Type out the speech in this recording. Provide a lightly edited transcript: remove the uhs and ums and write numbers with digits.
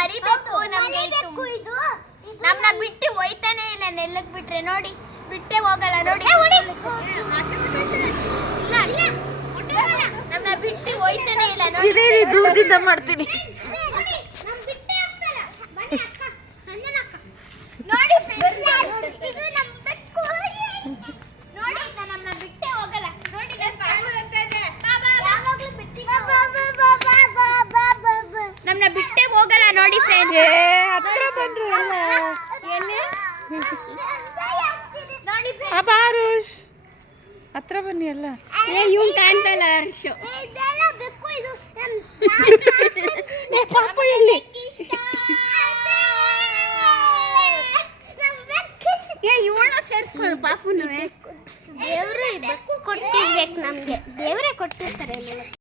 ಮರಿಬೇಕು ನಮ್ಗೆ ಇದು ನಮ್ಮನ್ನ ಬಿಟ್ಟು ಹೋಯ್ತಾನೆ ಇಲ್ಲ ನೆಲ್ಲಕ್ ಬಿಟ್ರೆ ನೋಡಿ ಬಿಟ್ಟೆ ಹೋಗಲ್ಲ ನೋಡಿ ನಮ್ಮನ್ನ ಬಿಟ್ಟು ಹೋಯ್ತಾನೆ ಇಲ್ಲ ನೋಡಿ ದೂರದಿಂದ ಮಾಡ್ತೀನಿ ನೋಡಿ ಇದು ನಮ್ಮ ಬೆಕ್ಕು ನೋಡಿ ನಮ್ಮನ್ನ ಬಿಟ್ಟೆ ಹೋಗಲ್ಲ ನೋಡಿ ನಮ್ಮನ್ನ ಬಿಟ್ಟೆ ಹೋಗಲ್ಲ ನೋಡಿ ಫ್ರೆಂಡ್ಸ್ ಹತ್ರ ಬಂದ್ರು ಎಲ್ಲ ಎಲ್ಲಿ ನೋಡಿ ಅಬಾರುಷ್ ಹತ್ರ ಬನ್ನಿ ಎಲ್ಲ ಇವ್ನು ಕಾಣ್ತಾ ಇಲ್ಲ ಹರ್ಷು ಪಾಪ ಎಲ್ಲಿ ಇವಳನ್ನ ಸೇರಿಸ್ಕೊಳ್ಳು ಪಾಪುನು ದೇವ್ರು ಕೊಟ್ಟಿರ್ಬೇಕು ನಮ್ಗೆ ದೇವರೇ ಕೊಟ್ಟಿರ್ತಾರೆ